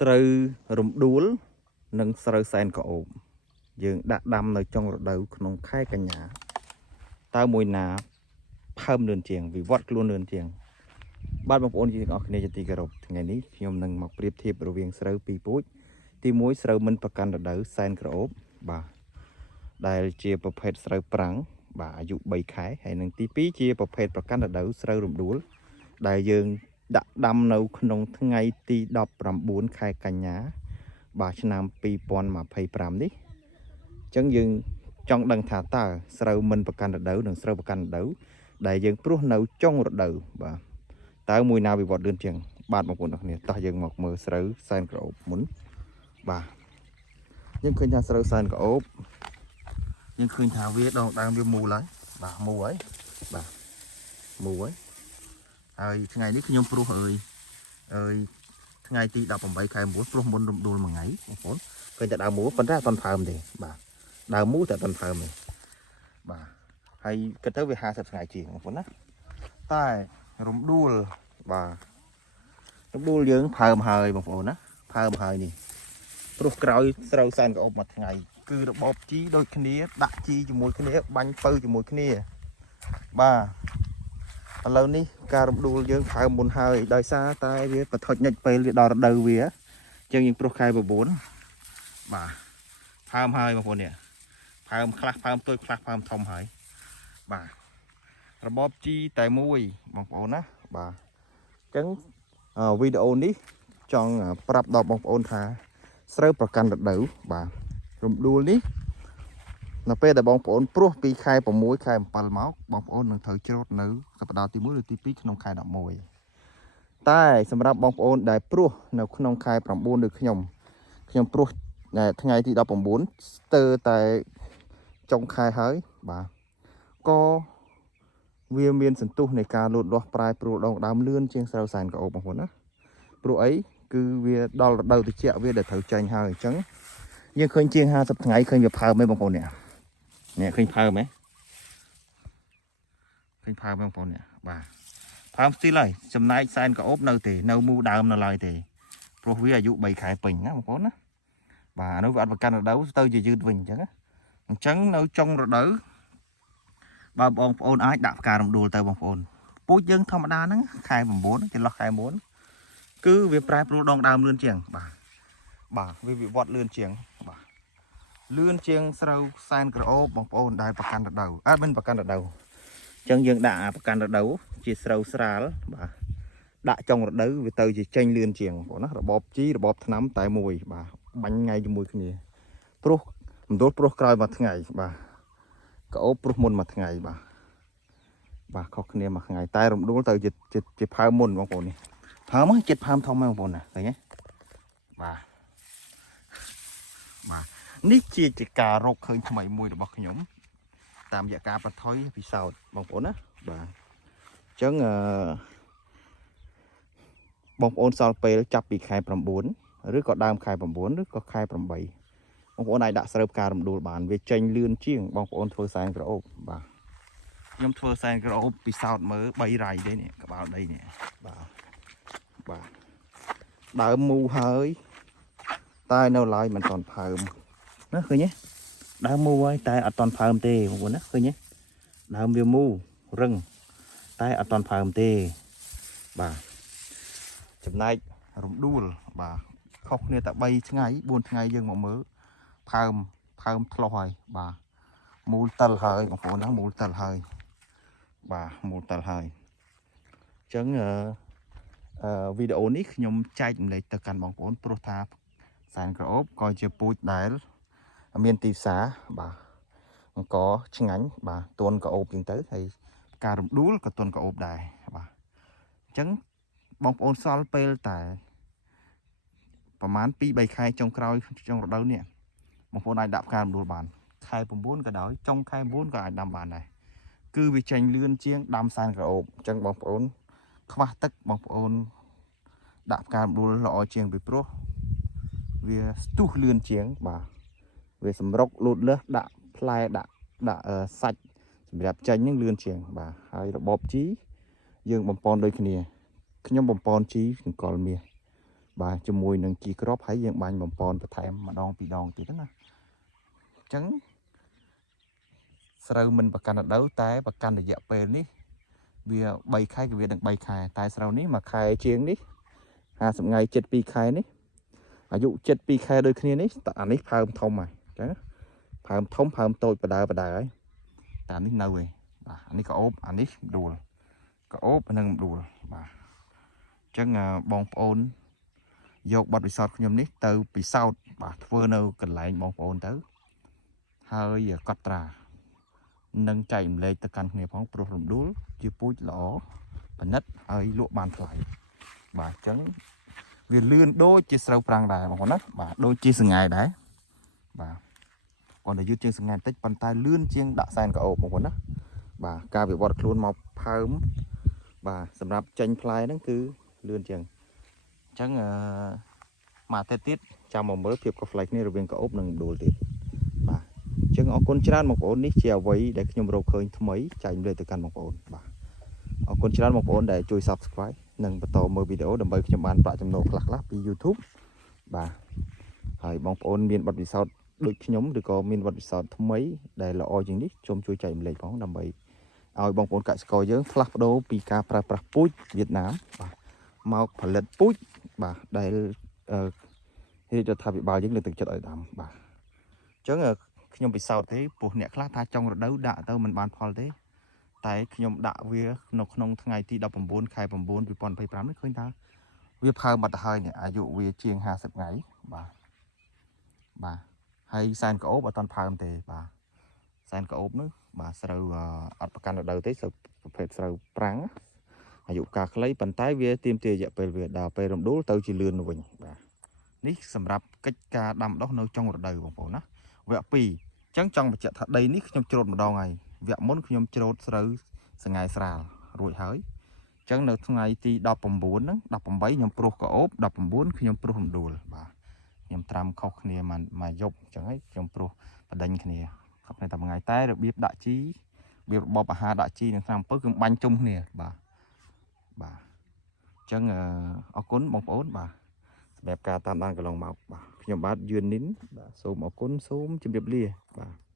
ស្រូវរំដួលនិងស្រូវសែនក្អូបយើងដាក់ដាំនៅចុងរដូវក្នុងខែកញ្ញាតើមួយណាផើមលឿនជាងវិវត្តខ្លួនលឿនជាងបាទបងប្អូនយើងទាំងអស់គ្នាជាទីគោរពថ្ងៃនេះខ្ញុំនឹងមកប្រៀបធៀបរវាងស្រូវពីរពូជទី1ស្រូវមិនប្រកាន់រដូវសែនក្អូបបាទដែលជាប្រភេទស្រូវប្រាំងបាទអាយុ3ខែហើយនឹងទី2ជាប្រភេទប្រកាន់រដូវស្រូវរំដួលដែលយើងដាក់ដាំនៅក្នុងថ្ងៃទី19ខែកញ្ញាបាទឆ្នាំ2025នេះអញ្ចឹងយើងចង់ដឹងថាតើស្រូវមិនប្រកាន់រដូវនិងស្រូវប្រកាន់រដូវដែលយើងព្រោះនៅចុងរដូវបាទតើមួយណាវិវត្តលឿនជាងបាទបងប្អូនអរគ្នាតោះយើងមកមើលស្រូវសែនក្អូបមុនបាទយើងឃើញថាស្រូវសែនក្អូបយើងឃើញថាវាដងដើមវាមូលហើយបាទមូលហើយបាទមូលហើយថ្ងៃនេះខ្ញុំព្រោះអើយថ្ងៃទី18ខែ9ព្រោះមុនរំដួលមួយថ្ងៃបងប្អូនឃើញតែដើមមូលប៉ុន្តែអត់ទាន់ផើមទេបាទដើមមូលតែអត់ទាន់ផើមទេបាទហើយគិតទៅវា50ថ្ងៃជាងបងប្អូនណាតែរំដួលបាទរំដួលយើងផើមហើយបងប្អូនណាផើមហើយនេះព្រោះក្រោយស្រូវសែនក្អូបមួយថ្ងៃគឺរបបជីដូចគ្នាដាក់ជីជាមួយគ្នាបាញ់ពៅជាមួយគ្នាបាទឥឡូវនេះការរំដួលយើងផើមមុនហើយដោយសារតែវាបថុចញិចពេលវាដល់រដូវវាអញ្ចឹងយើងព្រោះខែ9បាទផើមហើយបងប្អូននេះផើមខ្លះផើមតូចខ្លះផើមធំហើយបាទរបបជីតែមួយបងប្អូនណាបាទអញ្ចឹងវីដេអូនេះចង់ប្រាប់ដល់បងប្អូនថាស្រូវប្រកាន់រដូវបាទរំដួលនេះនៅពេលដែលបងប្អូនព្រោះពីខែ6ខែ7មកបងប្អូននឹងត្រូវច្រូតនៅសប្តាហ៍ទី1ឬទី2ក្នុងខែ11តែសម្រាប់បងប្អូនដែលព្រោះនៅក្នុងខែ9ដូចខ្ញុំព្រោះថ្ងៃទី19ស្ទើរតែចុងខែហើយបាទក៏វាមានសន្ទុះនៃការលូតលាស់ប្រែប្រួលដងដើមលឿនជាងស្រូវសែនក្អូបបងប្អូនណាព្រោះអីគឺវាដល់រដូវត្រជាក់វាដែលត្រូវចេញហើយអញ្ចឹងយើងឃើញជាង50ថ្ងៃឃើញវាផើមទេបងប្អូននេះឃើញផើមទេឃើញផើមបងប្អូននេះបាទផើមស្ទីលហើយចំណែកសែនក្អូបនៅទេនៅមូដើមនៅឡើយទេព្រោះវាអាយុ3ខែពេញណាបងប្អូនណាបាទអានោះវាអត់ប្រកាន់រដូវទៅជាយឺតវិញអញ្ចឹងនៅចុងរដូវបើបងប្អូនអាចដាក់ផ្ការរំដួលទៅបងប្អូនពូជយើងធម្មតាហ្នឹងខែ9ចន្លោះខែ9គឺវាប្រែប្រួលដងដើមលឿនជាងបាទវាវិវត្តលឿនជាងបាទលឿនជាងស្រូវសែនក្រអូបបងប្អូនដែលប្រកាន់រដូវអត់មិនប្រកាន់រដូវអញ្ចឹងយើងដាក់ប្រកាន់រដូវជាស្រូវស្រាលបាទដាក់ចុងរដូវវាទៅជាចេញលឿនជាងបងប្អូនណារបបជីរបបថ្នាំតែមួយបាទបាញ់ថ្ងៃជាមួយគ្នាព្រោះរំដួលព្រោះក្រោយមួយថ្ងៃបាទក្អូបព្រោះមុនមួយថ្ងៃបាទខុសគ្នាមួយថ្ងៃតែរំដួលទៅជាផើមមុនបងប្អូននេះផើមហ្នឹងចិត្តផើមធំហ្នឹងបងប្អូនណាឃើញទេបាទនេះជាការរកឃើញថ្មីមួយរបស់ខ្ញុំតាមរយៈការបថុយពិសោធន៍បងប្អូនណាបាទអញ្ចឹងបងប្អូនសល់ពេលចាប់ពីខែ9ឬក៏ដើមខែ9ឬក៏ខែ8បងប្អូនអាចដាក់ស្រូវផ្ការំដួលបានវាចេញលឿនជាងបងប្អូនធ្វើសែនក្រអូបបាទខ្ញុំធ្វើសែនក្រអូបពិសោធន៍មើល3រៃទេនេះក្បាលដីនេះបាទដើមមូហើយតែនៅឡើយមិនទាន់ផើមណាឃើញទេដើមមូហើយតែអត់ទាន់ផើមទេបងប្អូនណាឃើញទេដើមវាមូរឹងតែអត់ទាន់ផើមទេបាទចំណែករំដួលបាទខុសគ្នាតែ3ថ្ងៃ4ថ្ងៃយើងមកមើលផើមធ្លោះហើយបាទមូលតិលហើយបងប្អូនណាមូលតិលហើយបាទមូលតិលហើយអញ្ចឹងវីដេអូនេះខ្ញុំចែករំលែកទៅកាន់បងប្អូនព្រោះថាសែនក្រអូបក៏ជាពូជដែលមានទីផ្សារបាទអង្គឆ្ងាញ់បាទទន់ក្អូបជាងទៅហើយការរំដួលក៏ទន់ក្អូបដែរបាទអញ្ចឹងបងប្អូនសល់ពេលតែប្រហែល2-3ខែចុងក្រោយចុងរដូវនេះបងប្អូនអាចដាក់ផ្ការរំដួលបានខែ9ក៏ដោយចុងខែ9ក៏អាចដាំបានដែរគឺវាចេញលឿនជាងដាំសែនក្រអូបអញ្ចឹងបងប្អូនខ្វះទឹកបងប្អូនដាក់ផ្ការរំដួលល្អជាងពីព្រោះវាស្ទុះលឿនជាងបាទវាសម្រុកលូតលាស់ដាក់ផ្លែដាក់សាច់សម្រាប់ចេញនឹងលឿនជាងបាទហើយរបបជីយើងបំពន់ដូចគ្នាខ្ញុំបំពន់ជីសង្កលមាស bà cho mùi nâng chi crop hay dương bánh bầm pon và thèm mà đòn bị đòn tí đó nè trắng sau mình bạc can đấu tay bạc can để dẹp bền đi vì bay khai cái việc đừng bay khai tại sau ní mà khai chiếng đi 50 ngày chết pi khai níอายุ7 ปี khai đôi khi ní tại anh ấy phàm thông mà chứ phàm thông phàm tôi bà đài ấy tại anh ấy nâu rồi anh ấy có ốp anh ấy đùa có ốp anh ấy đùa bà chứ bong ôn vô bật bị sọt nhom ní từ bị sau bà vừa nâu cần lại bong ôn tới hơi giờ cắt trà nâng chạy lên từ căn này phóng pro làm đuối chưa bút lỏ và nứt hơi lụa bàn lại bà trắng vì lươn đôi chia sâu prang đài mà còn nứt bà đôi chia sừng ngày đấy bà còn để dưới trên sừng ngày tích bàn tay lươn chiên đã sang cả ổ một con đó bà ca bị bọt luôn mọc phơm bà sầm rạp tranh play đó cứ lươn chiên chẳng mà thế tiết chào một mới phiệp có flight này rồi bên cả ốp nâng đồ tiết bà chứ ở con chăn một ổn ní treo với để nhom râu khơi mấy chạy về từ căn một ổn bà ở con chăn một ổn để chui subscribe nâng bắt đầu mở video đầm bay nhom bàn bạ nhom nổ lạc lắc đi YouTube bà hay bong ổn miền bật bị sao đôi nhóm được có miền bật bị sao mấy để là oi chừng ní chôm chui chạy lên phóng đầm bay ao bong ổn cãi score dướng flash đô pika pra pui Việt Nam bà mau phải lật pui bà đây thì cho thay bị bao dính lên từng trận ở đầm bà chứ nhom bị sao thế buộc nhẹ khá tha trong đấu đạ tao mình bàn phò thế tại nhom đạ về nông nông ngày thì đọc 9 khai 9 vì còn phải prám mới khơi ta việc phơi mặt hơi nàyอายุ về chiên 50 ngày bà hay san cổ ốp ở toàn phơi thế bà san cổ ốp nữa bà sầu ởประกันở đầu thế sầu phải sầu práng อายุ cả lấy bàn tay về tìm tiền dẹp về đào về đồng đố tao chỉ lươn mình bà ní សម្រាប់កិច្ចការដាំដុះនៅចុងរដូវបងប្អូនណាវគ្គ 2 ចឹងចង់បញ្ជាក់ថាដីនេះខ្ញុំច្រូតម្ដងហើយវគ្គមុនខ្ញុំច្រូតស្រូវសង្ហែស្រាលរួចហើយចឹងនៅថ្ងៃទី19ហ្នឹង18ខ្ញុំព្រុសកោប19ខ្ញុំព្រុសរំដួលបាទខ្ញុំត្រាំខុសគ្នាមកយប់ចឹងហើយខ្ញុំព្រុសបដិញគ្នាខុសគ្នាតែមួយថ្ងៃតែរបៀបដាក់ជីរបៀបរបបអាហារដាក់ជីនឹងថ្នាំអំពៅគឺបាញ់ជុំគ្នាបាទចឹងអរគុណបងប្អូនបាទសម្រាប់ការតាមដានកន្លងមកបាទខ្ញុំបាទយឿននីនបាទសូមអរគុណសូមជម្រាបលាបាទ